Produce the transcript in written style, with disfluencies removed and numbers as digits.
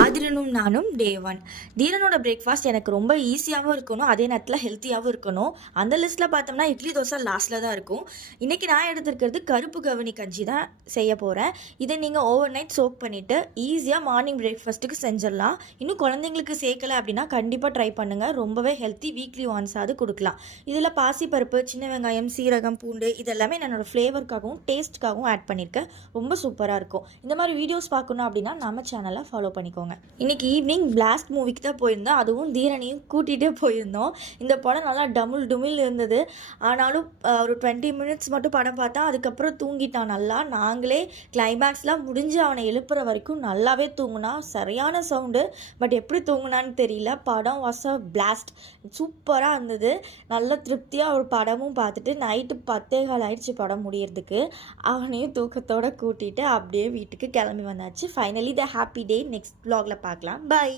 ஆதிரனும் நானும் டே 1. தீரனோட பிரேக்ஃபாஸ்ட் எனக்கு ரொம்ப ஈஸியாகவும் இருக்கணும், அதே நேரத்தில் ஹெல்த்தியாகவும் இருக்கணும். அந்த லிஸ்ட்டில் பார்த்தோம்னா இட்லி தோசை லாஸ்ட்டில் தான் இருக்கும். இன்றைக்கி நான் எடுத்துருக்கிறது கருப்பு கவனி கஞ்சி தான் செய்ய போகிறேன். இதை நீங்கள் ஓவர் நைட் சோக் பண்ணிவிட்டு ஈஸியாக மார்னிங் பிரேக்ஃபாஸ்ட்டுக்கு செஞ்சிடலாம். இன்னும் குழந்தைங்களுக்கு சேர்க்கலை அப்படின்னா கண்டிப்பாக ட்ரை பண்ணுங்கள். ரொம்பவே ஹெல்த்தி, வீக்லி ஒன்ஸாவது கொடுக்கலாம். இதில் பாசிப்பருப்பு, சின்ன வெங்காயம், சீரகம், பூண்டு இதெல்லாமே என்னோடய ஃப்ளேவருக்காகவும் டேஸ்ட்டுக்காகவும் ஆட் பண்ணியிருக்கேன். ரொம்ப சூப்பராக இருக்கும். இந்த மாதிரி வீடியோஸ் பார்க்கணும் அப்படின்னா நம்ம சேனலை ஃபாலோ பண்ணிக்கோங்க. இன்னைக்கு ஈவினிங் பிளாஸ்ட் மூவிக்கு தான் போயிருந்தோம். அதுவும் தீரனையும் கூட்டிகிட்டே போயிருந்தோம். இந்த படம் நல்லா டுமில் இருந்தது. ஆனாலும் ஒரு 20 மினிட்ஸ் மட்டும் படம் பார்த்தா அதுக்கப்புறம் தூங்கிட்டான் நல்லா. நாங்களே கிளைமேக்ஸ்லாம் முடிஞ்சு அவனை எழுப்புற வரைக்கும் நல்லாவே தூங்கினா. சரியான சவுண்டு, பட் எப்படி தூங்கினான்னு தெரியல. படம் வாஸ் அ பிளாஸ்ட். சூப்பராக இருந்தது. நல்ல திருப்தியாக ஒரு படமும் பார்த்துட்டு நைட்டு 10:15 ஆயிடுச்சு படம் முடியறதுக்கு. அவனையும் தூக்கத்தோடு கூட்டிகிட்டு அப்படியே வீட்டுக்கு கிளம்பி வந்தாச்சு. Finally the happy day next vlogல பார்க்கலாம். பை.